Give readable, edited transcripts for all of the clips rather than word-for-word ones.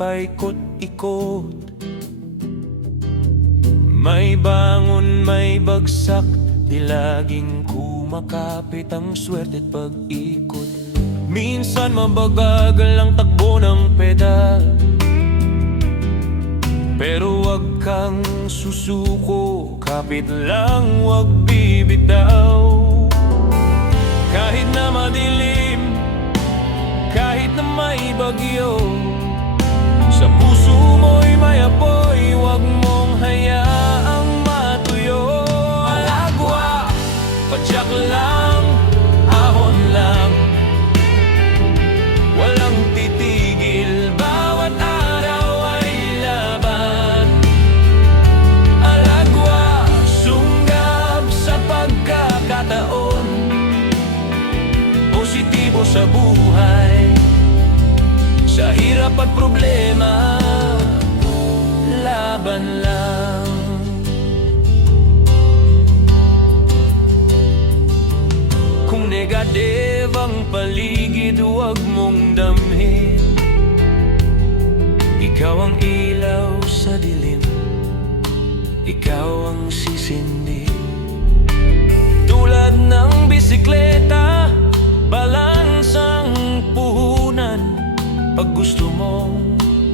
paikot-ikot. May bangon, may bagsak, di laging kumakapit ang swerte't pag-ikot. Minsan mabagal ang takbo ng pedal, pero wag kang susuko, kapit lang, wag bibitaw. Kahit na madilim, kahit na may bagyo, sa puso mo'y may apoy, wag mong hayaang matuyo. Alagwa, padyak lang, ahon lang, walang titigil, bawat araw ay laban. Alagwa, sunggab sa pagkakataon, positibo sa buhay, sa hirap at problema, laban lang. Kung negative ang paligid, huwag mong damhin. Ikaw ang ilaw sa dilim, ikaw ang sisindi. Tulad ng bisikleta, balansang puhunan. Pag gusto mong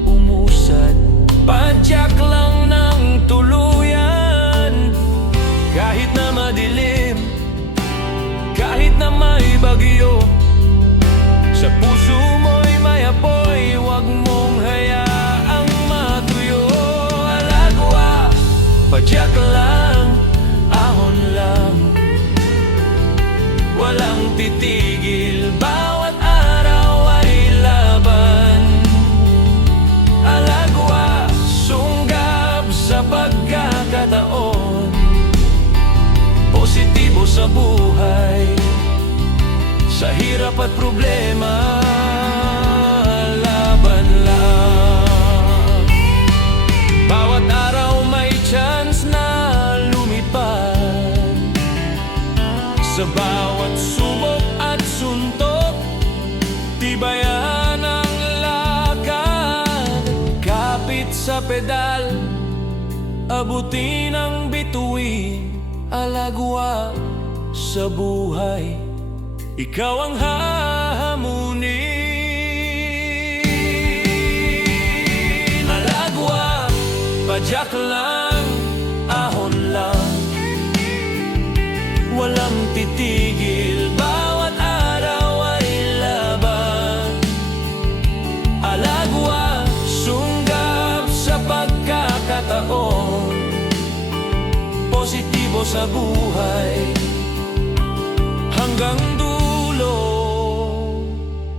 umusad, padyak lang ng tuluyan. Kahit na madilim, kahit na may bagyo, sa puso mo'y may apoy, wag mong hayaang matuyo. Alagwa, padyak lang, ahon lang, walang titigil, bawat araw ay laban. Alagwa, sunggab sa pagkakataon, positibo sa buhay, sa hirap at problema, laban lang. Bawat araw may chance na lumipad, sa bawat subok at suntok, tibayan ang lakad. Kapit sa pedal, abutin ang bituin. Alagwa sa buhay, ikaw ang hahamunin. Alagwa, padyak lang, ahon lang, walang titigil, bawat araw ay laban. Alagwa, sunggab sa pagkakataon, positibo sa buhay, hanggang dulo,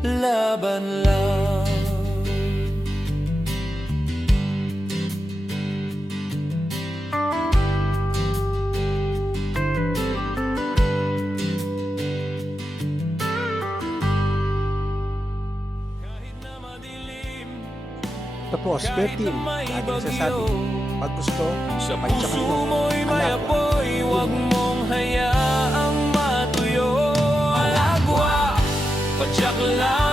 laban lang. Tapos, Bertin, lagi nasasabi, pag gusto, sa pagtsakan puso mo, mo'y may alagwa. apoy, wag mong hayaang matuyo. Alagwa, padyak lang,